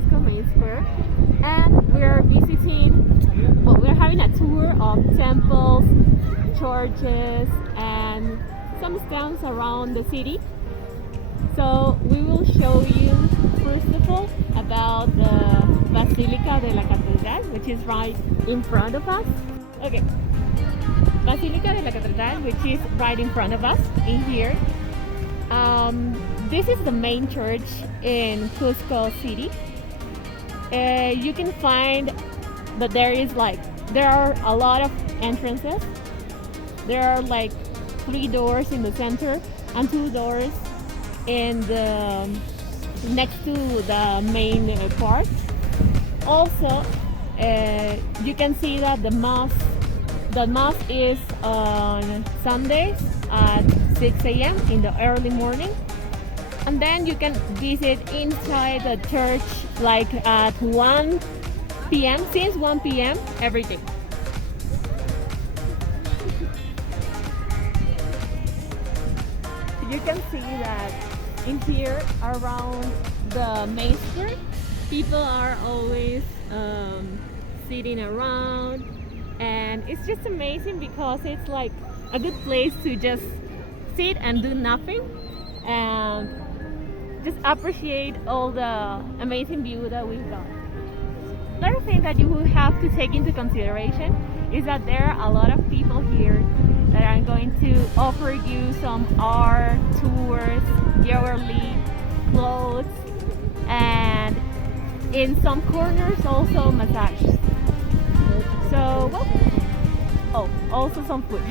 Cusco main square, and we're visiting, well, we're having a tour of temples, churches, and some stands around the city. So we will show you, first of all, about the Basilica de la Catedral, which is right in front of us. Okay, Basilica de la Catedral, which is right in front of us, in here. This is the main church in Cusco City. You can find that there are a lot of entrances. There are like 3 doors in the center and 2 doors in the next to the main part. Also, you can see that the mass is on Sundays at 6 a.m. in the early morning, and then you can visit inside the church like at 1 p.m. since 1 p.m. every day. You can see that in here around the main square, people are always sitting around, and it's just amazing because it's like a good place to just sit and do nothing and just appreciate all the amazing view that we've got. Another thing that you will have to take into consideration is that there are a lot of people here that are going to offer you some art, tours, jewelry, clothes, and in some corners also massage. So, well, oh, also some food.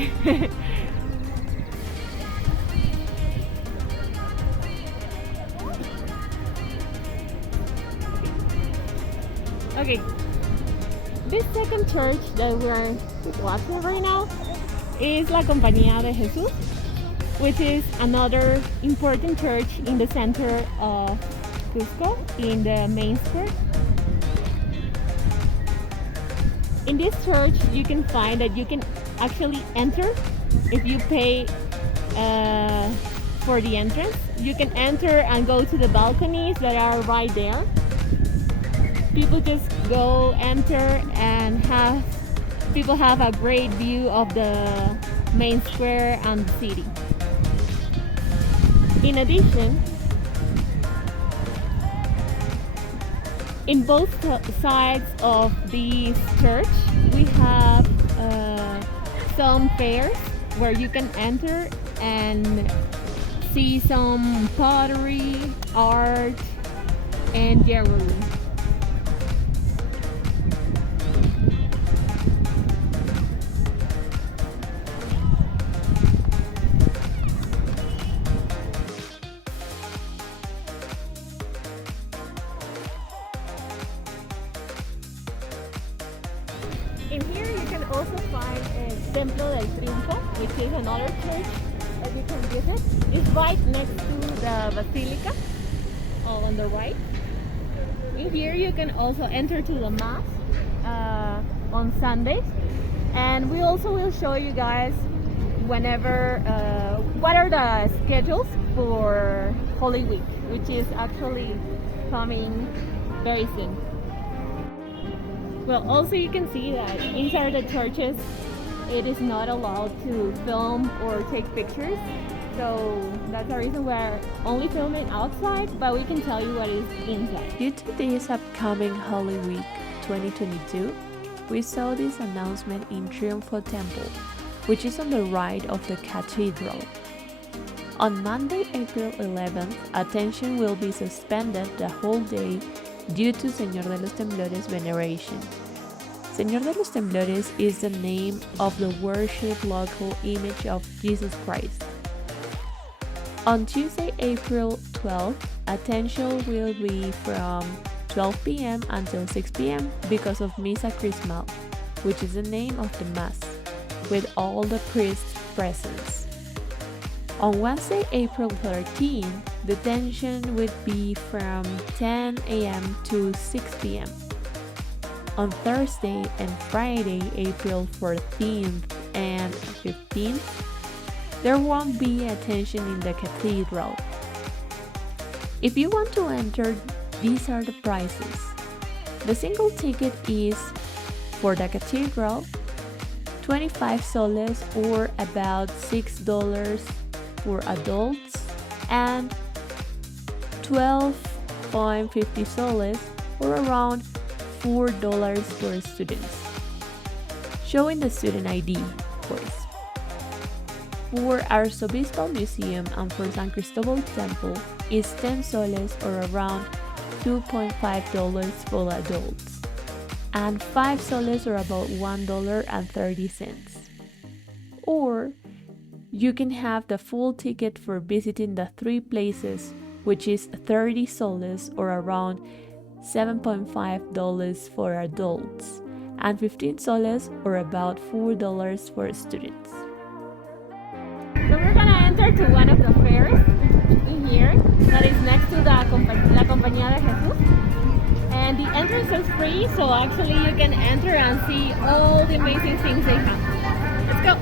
Okay, this second church that we're watching right now is La Compañía de Jesús, which is another important church in the center of Cusco, in the main square. In this church, you can find that you can actually enter if you pay for the entrance. You can enter and go to the balconies that are right there. People just go, enter, and people have a great view of the main square and the city. In addition, in both sides of this church, we have some fairs where you can enter and see some pottery, art, and jewelry. In here you can also find Templo del Triunfo, which is another church that you can visit. It's right next to the Basilica, on the right. In here you can also enter to the Mass on Sundays. And we also will show you guys whenever, what are the schedules for Holy Week, which is actually coming very soon. Well, also you can see that inside the churches, it is not allowed to film or take pictures. So that's the reason we're only filming outside, but we can tell you what is inside. Due to this upcoming Holy Week 2022, we saw this announcement in Triunfo Temple, which is on the right of the cathedral. On Monday, April 11th, attention will be suspended the whole day due to Señor de los Temblores veneration. Señor de los Temblores is the name of the worship local image of Jesus Christ. On Tuesday, April 12th, attention will be from 12 p.m. until 6 p.m. because of Misa Chrismal, which is the name of the Mass, with all the priests present. On Wednesday, April 13th, the attention would be from 10 a.m. to 6 p.m. On Thursday and Friday, April 14th and 15th, there won't be attention in the cathedral. If you want to enter these are the prices. The single ticket is for the cathedral 25 soles or about $6 for adults and 12.50 soles or around $4 for students. Showing the student ID, of course. For Arzobispal Museum and for San Cristobal Temple is 10 soles or around $2.5 for adults and 5 soles or about $1.30. Or you can have the full ticket for visiting the three places, which is 30 soles or around $7.5 for adults and 15 soles or about $4 for students. So we're gonna enter to one of the fairs in here that is next to the La Compañía de Jesús. And the entrance is free, so actually you can enter and see all the amazing things they have. Let's go!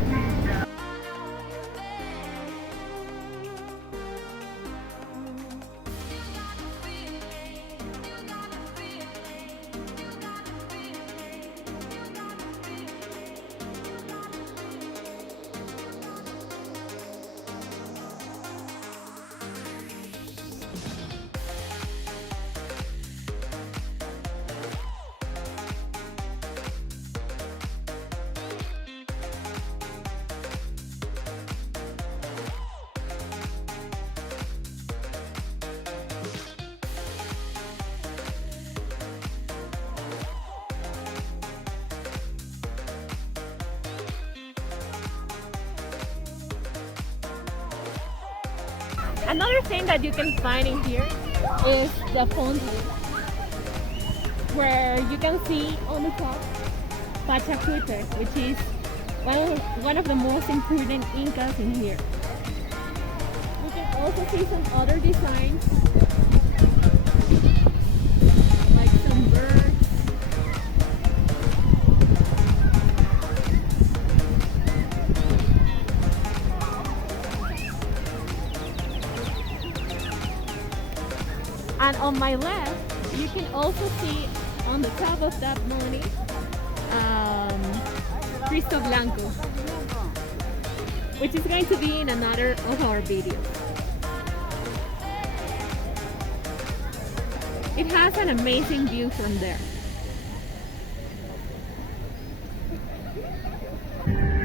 Another thing that you can find in here is the fountain, where you can see on the top Pachacute, which is one of the most important Incas in here. You can also see some other designs, like some birds. And on my left, you can also see on the top of that mountain, Cristo Blanco, which is going to be in another of our videos. It has an amazing view from there.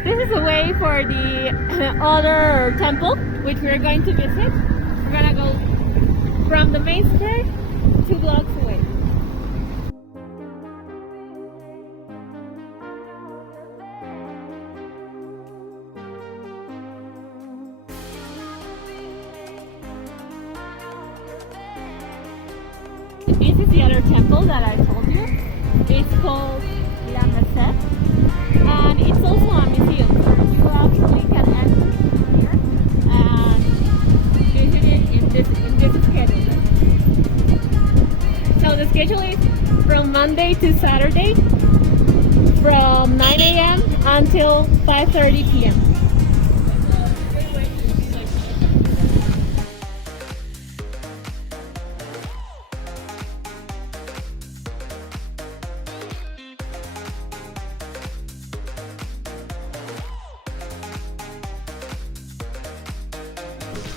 This is a way for the other temple, which we're going to visit. We're gonna go from the main square 2 blocks away. This is the other temple that I told you. It's called La Merced, and it's also a museum. You actually can enter here and visit it in this schedule. So the schedule is from Monday to Saturday from 9 a.m. until 5:30 p.m.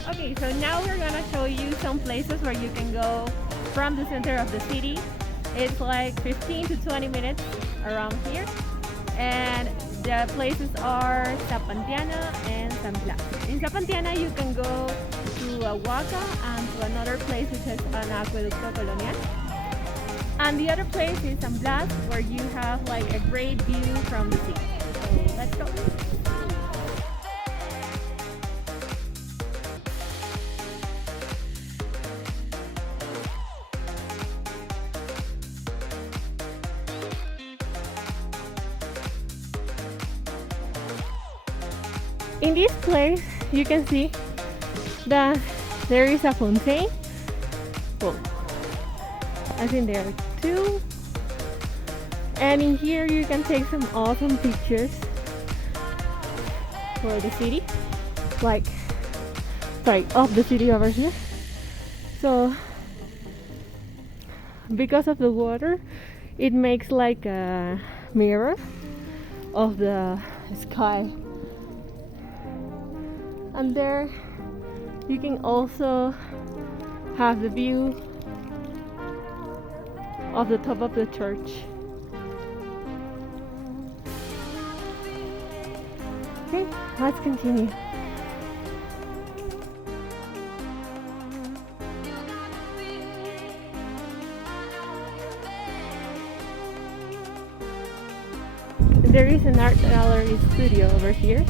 Okay, so now we're gonna show you some places where you can go from the center of the city. It's like 15 to 20 minutes around here. And the places are Zapantiana and San Blas. In Zapantiana you can go to Huaca and to another place which is an Acueducto Colonial. And the other place is San Blas, where you have like a great view from the city. So let's go. In this place, you can see that there is a fountain. Well, I think there are two. And in here, you can take some awesome pictures for the city, of the city over here. So because of the water, it makes like a mirror of the sky. And there you can also have the view of the top of the church. Okay, let's continue. There is an art gallery studio over here.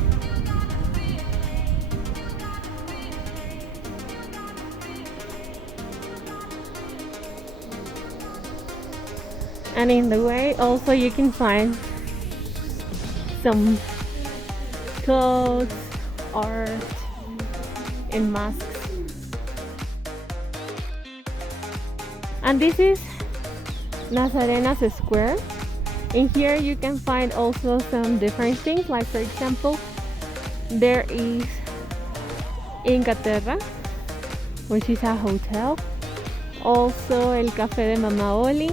And in the way also you can find some clothes, art, and masks. And this is Nazarenas Square. In here you can find also some different things, like for example there is Incaterra, which is a hotel. Also El Café de Mama Oli,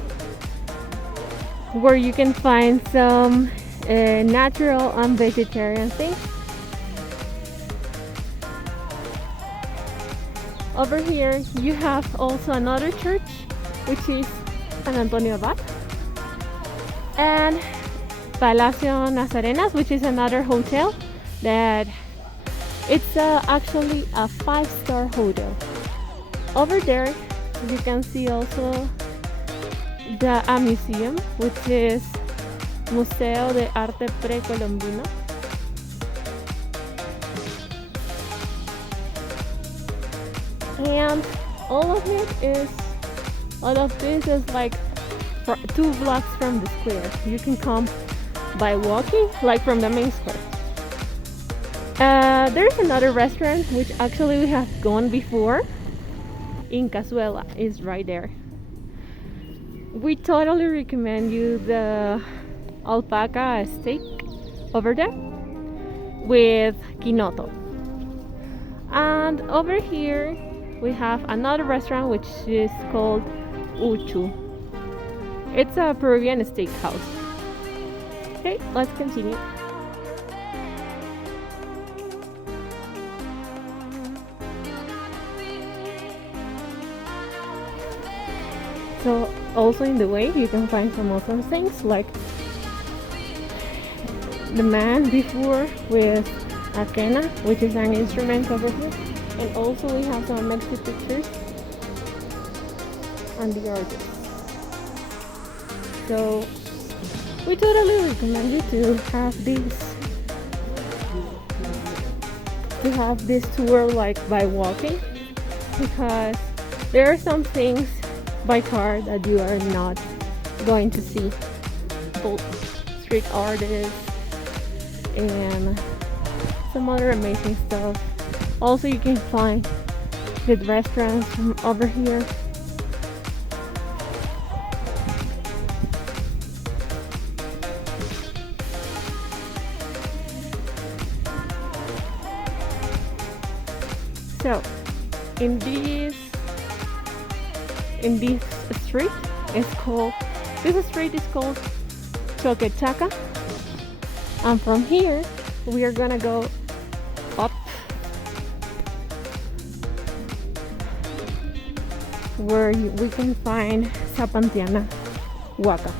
where you can find some natural and vegetarian things. Over here you have also another church, which is San Antonio Abad, and Palacio Nazarenas, which is another hotel that it's actually a 5-star hotel. Over there you can see also a museum, which is Museo de Arte Precolombino. And all of this is like 2 blocks from the square. You can come by walking, like from the main square. There's another restaurant which actually we have gone before. Incazuela is right there. We totally recommend you the alpaca steak over there with quinoto. And over here we have another restaurant which is called Uchu. It's a Peruvian steakhouse. Okay, let's continue. So also in the way you can find some awesome things, like the man before with a quena, which is an instrument over here, and also we have some Mexican pictures and the artist. So we totally recommend you to have this tour like by walking, because there are some things by car that you are not going to see. Both street artists and some other amazing stuff. Also you can find good restaurants from over here. So in this street this street is called Choquechaca, and from here we are gonna go up where we can find Zapantiana Huaca.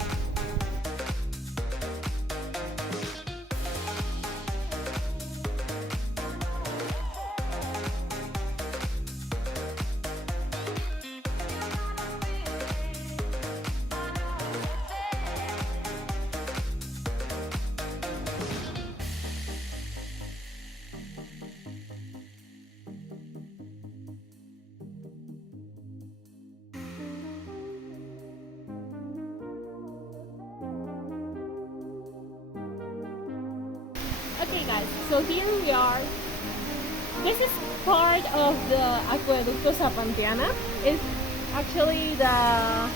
Okay guys, so here we are. This is part of the Acueducto Zapantiana. It's actually the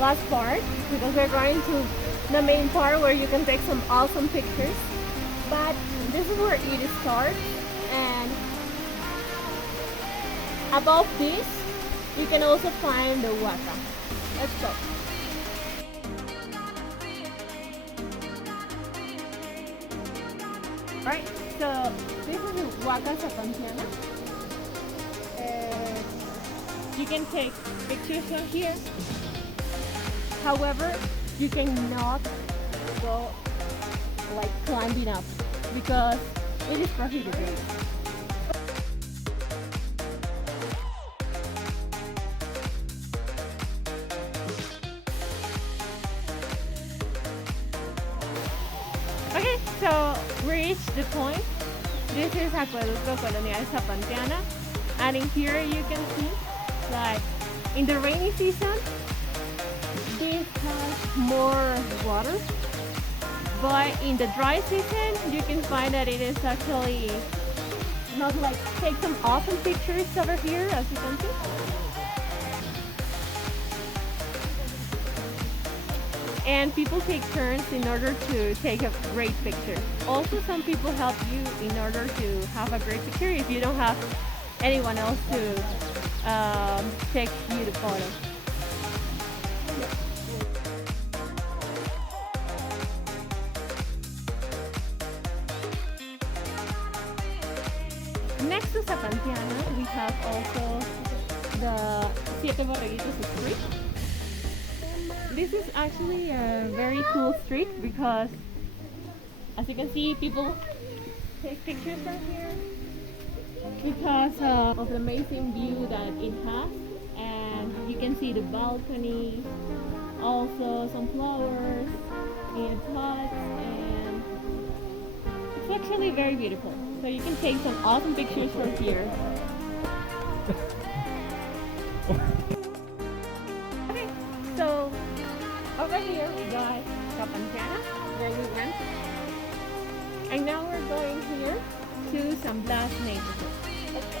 last part, because we're going to the main part where you can take some awesome pictures. But this is where it starts, and above this you can also find the Huaca. Let's go. Alright, so this is Huaca Zapantiana. You can take pictures from here. However, you cannot go like climbing up because it is prohibited. Okay, so we reached the point. This is Acueducto Colonial Zapantiana, and in here you can see that in the rainy season this has more water, but in the dry season you can find that it is actually not like take some awesome pictures over here, as you can see. And people take turns in order to take a great picture. Also, some people help you in order to have a great picture if you don't have anyone else to take you the photo. Next to Zapantiana, we have also the Siete Borreguitos Street. This is actually a very cool street because, as you can see, people take pictures from here because of the amazing view that it has, and you can see the balcony, also some flowers in pots, and it's actually very beautiful. So you can take some awesome pictures from here. Okay, so over here we got Zapantiana, where we went, and now we're going here to San Blas neighborhood. Let's go.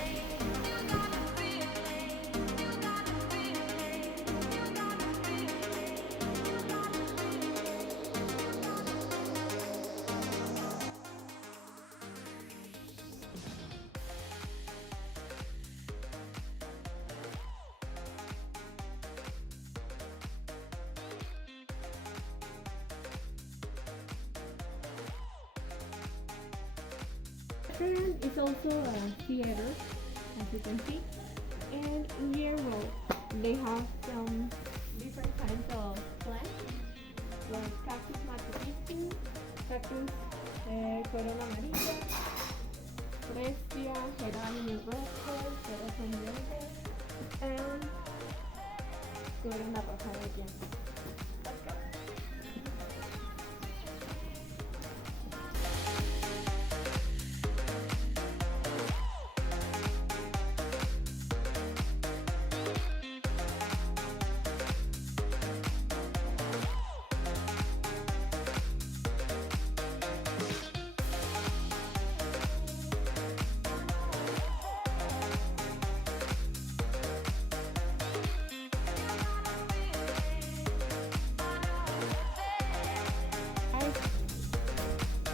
Restaurant is also a theater, as you can see, and here they have some different kinds of plants, like cactus machu picchu, cactus corona amarilla, Prestia, geranio rojo, corazón verde, and corona roja de tiempo. Let's go.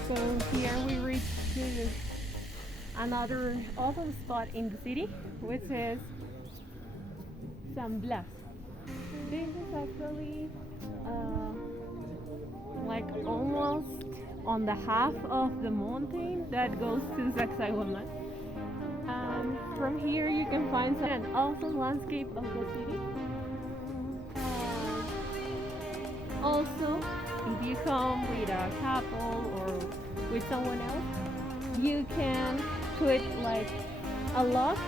So here we reach to another awesome spot in the city, which is San Blas. This is actually like almost on the half of the mountain that goes to Sacsayhuaman. From here you can find an awesome landscape of the city. Also, if you come with a couple or with someone else, you can put like a lock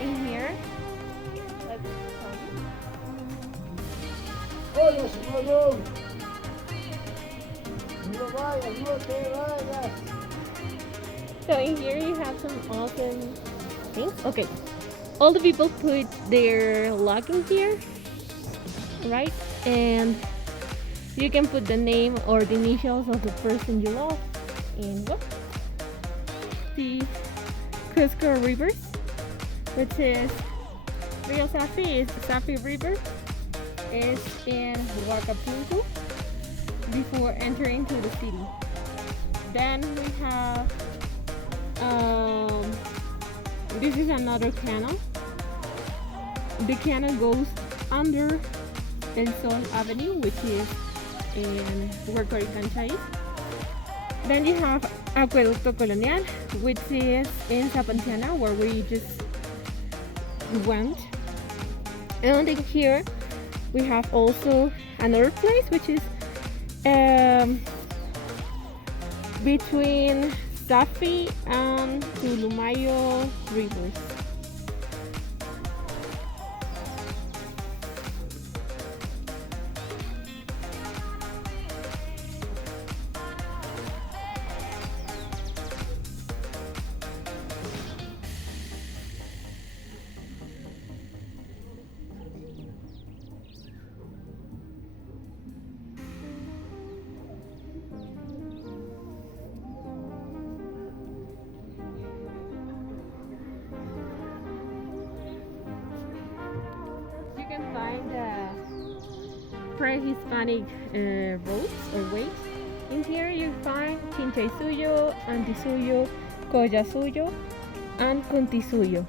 in here. Let's try. Hola, señor. No vayas, no te vayas. So in here you have some awesome things. Okay, all the people put their lock in here, right? And you can put the name or the initials of the person you love. And what? The Cusco River, which is Rio Safi, is Safi River, is in Huacapulco before entering to the city. Then we have this is another canal. The canal goes under El Sol Avenue, which is in where Coricancha is. Then you have Acueducto Colonial, which is in Zaponciana, where we just went. And in here we have also another place, which is between Safi and Tulumayo rivers. You can find pre-Hispanic roads or ways. In here you find Chinchaysuyo, Antisuyo, Collasuyo, and Cuntisuyo,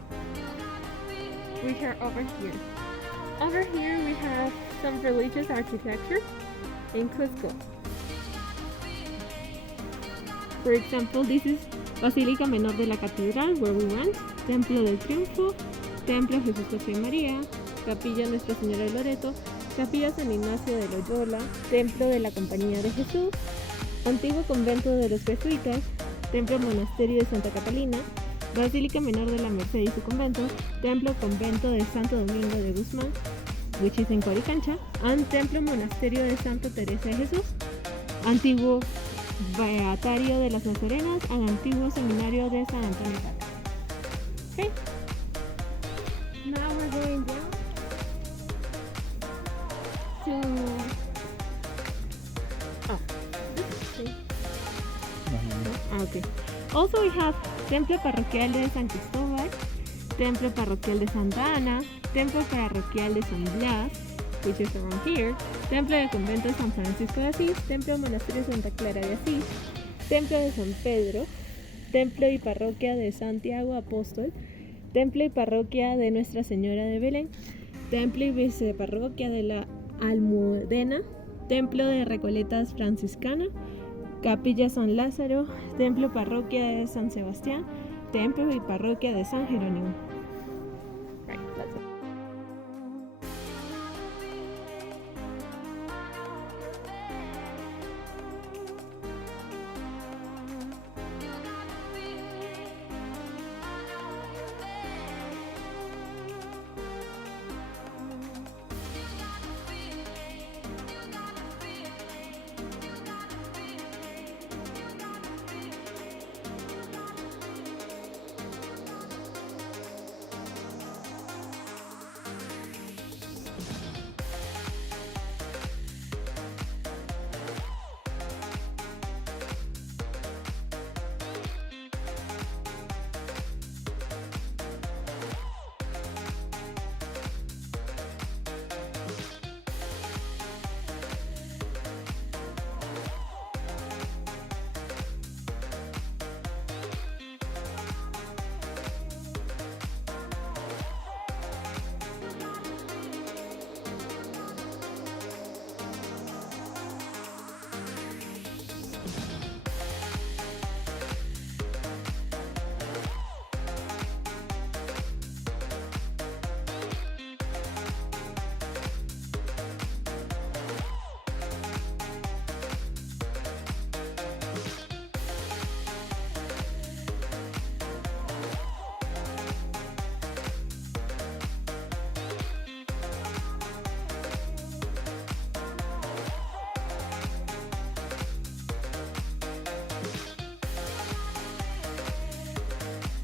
which are over here. Over here we have some religious architecture in Cusco. For example, this is Basílica Menor de la Catedral, where we went, Templo del Triunfo, Templo Jesús José y María, Capilla Nuestra Señora de Loreto, Capilla San Ignacio de Loyola, Templo de la Compañía de Jesús, Antiguo Convento de los Jesuitas, Templo Monasterio de Santa Catalina, Basílica Menor de la Merced y su convento, Templo Convento de Santo Domingo de Guzmán, which is in Coricancha, and Templo Monasterio de Santa Teresa de Jesús, Antiguo Beatario de las Nazarenas, and Antiguo Seminario de San Antonio Paca. Okay, now we're going down to okay. Also we have Templo Parroquial de San Cristóbal, Templo Parroquial de Santa Ana, Templo Parroquial de San Blas, which is around here, Templo del Convento de San Francisco de Asís, Templo Monasterio Santa Clara de Asís, Templo de San Pedro, Templo y Parroquia de Santiago Apóstol, Templo y Parroquia de Nuestra Señora de Belén, Templo y Viceparroquia de la Almudena, Templo de Recoletas Franciscana, Capilla San Lázaro, Templo Parroquia de San Sebastián, Templo y Parroquia de San Jerónimo. Right, that's it.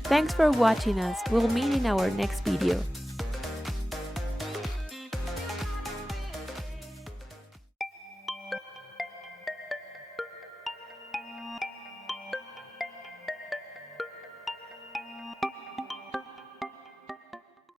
Thanks for watching us. We'll meet in our next video.